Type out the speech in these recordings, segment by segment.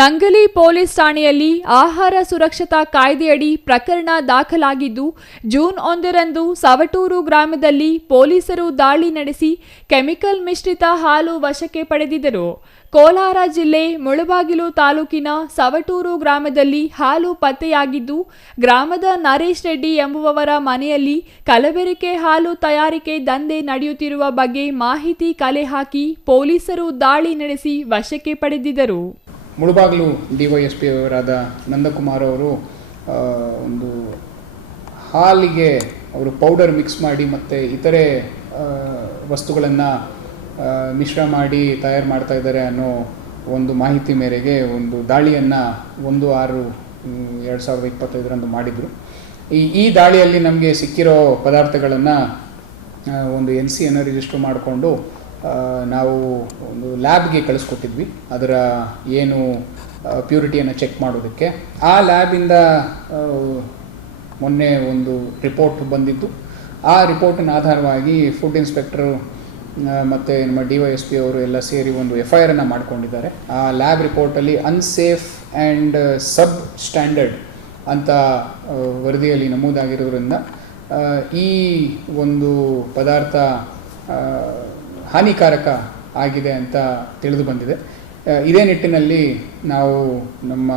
Nangali police ಠಾಣೆಯಲ್ಲಿ ಆಹಾರ ಸುರಕ್ಷತಾ ಕಾಯ್ದೆಯಡಿ ಪ್ರಕರಣ ದಾಖಲಾಗಿದ್ದು, ಜೂನ್ ಒಂದರಂದು ಸವಟೂರು ಗ್ರಾಮದಲ್ಲಿ ಪೊಲೀಸರು ದಾಳಿ ನಡೆಸಿ ಕೆಮಿಕಲ್ ಮಿಶ್ರಿತ ಹಾಲು ವಶಕ್ಕೆ ಪಡೆದಿದ್ದರು. ಕೋಲಾರ ಜಿಲ್ಲೆ ಮುಳಬಾಗಿಲು ತಾಲೂಕಿನ ಸವಟೂರು ಗ್ರಾಮದಲ್ಲಿ ಹಾಲು ಪತ್ತೆಯಾಗಿದ್ದು, ಗ್ರಾಮದ ನರೇಶ್ ರೆಡ್ಡಿ ಎಂಬುವವರ ಮನೆಯಲ್ಲಿ ಕಲಬೆರಕೆ ಹಾಲು ತಯಾರಿಕೆ ದಂಧೆ ನಡೆಯುತ್ತಿರುವ ಬಗ್ಗೆ ಮಾಹಿತಿ ಕಲೆ ಹಾಕಿ ಪೊಲೀಸರು ದಾಳಿ ನಡೆಸಿ ವಶಕ್ಕೆ ಪಡೆದಿದ್ದರು. Mulbagal D Y S P ಅವರಾದ Nandakumar ಅವರು ಒಂದು ಹಾಲಿಗೆ ಅವರು ಪೌಡರ್ ಮಿಕ್ಸ್ ಮಾಡಿ ಮತ್ತು ಇತರೆ ವಸ್ತುಗಳನ್ನು ಮಿಶ್ರ ಮಾಡಿ ತಯಾರು ಮಾಡ್ತಾ ಇದ್ದಾರೆ ಅನ್ನೋ ಒಂದು ಮಾಹಿತಿ ಮೇರೆಗೆ ಒಂದು ದಾಳಿಯನ್ನು ಒಂದು ಆರು ಎರಡು ಸಾವಿರದ ಇಪ್ಪತ್ತೈದರಂದು ಮಾಡಿದರು. ಈ ಈ ದಾಳಿಯಲ್ಲಿ ನಮಗೆ ಸಿಕ್ಕಿರೋ ಪದಾರ್ಥಗಳನ್ನು ಒಂದು ಎನ್ ಸಿಯನ್ನು ರಿಜಿಸ್ಟರ್ ಮಾಡಿಕೊಂಡು ನಾವು ಒಂದು ಲ್ಯಾಬ್ಗೆ ಕಳಿಸ್ಕೊಟ್ಟಿದ್ವಿ. ಅದರ ಏನು ಪ್ಯೂರಿಟಿಯನ್ನು ಚೆಕ್ ಮಾಡೋದಕ್ಕೆ. ಆ ಲ್ಯಾಬಿಂದ ಮೊನ್ನೆ ಒಂದು ರಿಪೋರ್ಟ್ ಬಂದಿದ್ದು. ಆ ರಿಪೋರ್ಟಿನ ಆಧಾರವಾಗಿ ಫುಡ್ ಇನ್ಸ್ಪೆಕ್ಟರು ಮತ್ತು ನಮ್ಮ ಡಿ ವೈ ಎಸ್ ಪಿ ಅವರು ಎಲ್ಲ ಸೇರಿ ಒಂದು ಎಫ್ ಐ ಆರನ್ನು ಮಾಡಿಕೊಂಡಿದ್ದಾರೆ. ಆ ಲ್ಯಾಬ್ ರಿಪೋರ್ಟಲ್ಲಿ ಅನ್ಸೇಫ್ ಆ್ಯಂಡ್ ಸಬ್ ಸ್ಟ್ಯಾಂಡರ್ಡ್ ಅಂತ ವರದಿಯಲ್ಲಿ ನಮೂದಾಗಿರೋದ್ರಿಂದ ಈ ಒಂದು ಪದಾರ್ಥ ಹಾನಿಕಾರಕ ಆಗಿದೆ ಅಂತ ತಿಳಿದು ಬಂದಿದೆ. ಇದೇ ನಿಟ್ಟಿನಲ್ಲಿ ನಾವು ನಮ್ಮ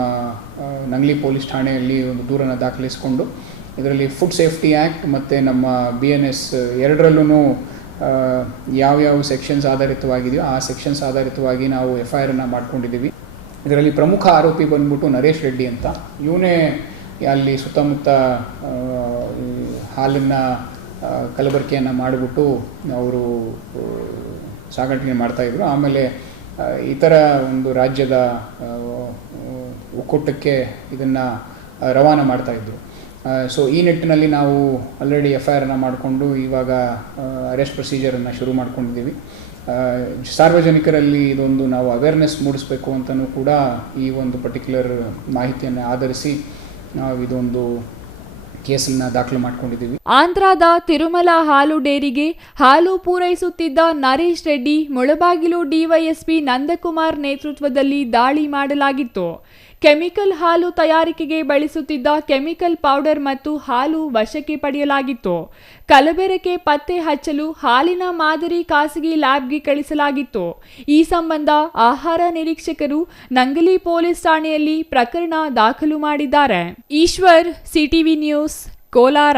ನಂಗ್ಲಿ ಪೊಲೀಸ್ ಠಾಣೆಯಲ್ಲಿ ಒಂದು ದೂರನ್ನು ದಾಖಲಿಸಿಕೊಂಡು ಇದರಲ್ಲಿ ಫುಡ್ ಸೇಫ್ಟಿ ಆ್ಯಕ್ಟ್ ಮತ್ತು ನಮ್ಮ ಬಿ ಎನ್ ಎಸ್ ಎರಡರಲ್ಲೂ ಯಾವ್ಯಾವ ಸೆಕ್ಷನ್ಸ್ ಆಧಾರಿತವಾಗಿದೆಯೋ ಆ ಸೆಕ್ಷನ್ಸ್ ಆಧಾರಿತವಾಗಿ ನಾವು ಎಫ್ ಐ ಆರನ್ನು ಮಾಡ್ಕೊಂಡಿದ್ದೀವಿ. ಇದರಲ್ಲಿ ಪ್ರಮುಖ ಆರೋಪಿ ಬಂದ್ಬಿಟ್ಟು ನರೇಶ್ ರೆಡ್ಡಿ ಅಂತ. ಇವನೇ ಅಲ್ಲಿ ಸುತ್ತಮುತ್ತ ಹಾಲನ್ನು ಕಲಬೆರಕೆಯನ್ನು ಮಾಡಿಬಿಟ್ಟು ಅವರು ಸಾಗಾಣಿಕೆ ಮಾಡ್ತಾಯಿದ್ರು ಆಮೇಲೆ ಇತರ ಒಂದು ರಾಜ್ಯದ ಒಕ್ಕೂಟಕ್ಕೆ ಇದನ್ನು ರವಾನೆ ಮಾಡ್ತಾಯಿದ್ರು ಸೊ ಈ ನಿಟ್ಟಿನಲ್ಲಿ ನಾವು ಆಲ್ರೆಡಿ ಎಫ್ ಐ ಆರ್ನ ಮಾಡಿಕೊಂಡು ಇವಾಗ ಅರೆಸ್ಟ್ ಪ್ರೊಸೀಜರನ್ನು ಶುರು ಮಾಡ್ಕೊಂಡಿದ್ದೀವಿ. ಸಾರ್ವಜನಿಕರಲ್ಲಿ ಇದೊಂದು ನಾವು ಅವೇರ್ನೆಸ್ ಮೂಡಿಸಬೇಕು ಅಂತಲೂ ಕೂಡ ಈ ಒಂದು ಪರ್ಟಿಕ್ಯುಲರ್ ಮಾಹಿತಿಯನ್ನು ಆಧರಿಸಿ ನಾವು ಇದೊಂದು ಕೇಸನ್ನು ದಾಖಲು ಮಾಡಿಕೊಂಡಿದ್ದೀವಿ. ಆಂಧ್ರದ ತಿರುಮಲ ಹಾಲು ಡೇರಿಗೆ ಹಾಲು ಪೂರೈಸುತ್ತಿದ್ದ ನರೇಶ್ ರೆಡ್ಡಿ ಮುಳಬಾಗಿಲು ಡಿವೈಎಸ್ಪಿ ನಂದಕುಮಾರ್ ನೇತೃತ್ವದಲ್ಲಿ ದಾಳಿ ಮಾಡಲಾಗಿತ್ತು. ಕೆಮಿಕಲ್ ಹಾಲು ತಯಾರಿಕೆಗೆ ಬಳಸುತ್ತಿದ್ದ ಕೆಮಿಕಲ್ ಪೌಡರ್ ಮತ್ತು ಹಾಲು ವಶಕ್ಕೆ ಪಡೆಯಲಾಗಿತ್ತು. ಕಲಬೆರಕೆ ಪತ್ತೆ ಹಚ್ಚಲು ಹಾಲಿನ ಮಾದರಿ ಖಾಸಗಿ ಲ್ಯಾಬ್ಗೆ ಕಳಿಸಲಾಗಿತ್ತು. ಈ ಸಂಬಂಧ ಆಹಾರ ನಿರೀಕ್ಷಕರು ನಂಗಲಿ ಪೊಲೀಸ್ ಠಾಣೆಯಲ್ಲಿ ಪ್ರಕರಣ ದಾಖಲು ಮಾಡಿದ್ದಾರೆ. Eshwar, CTV news, Kolar.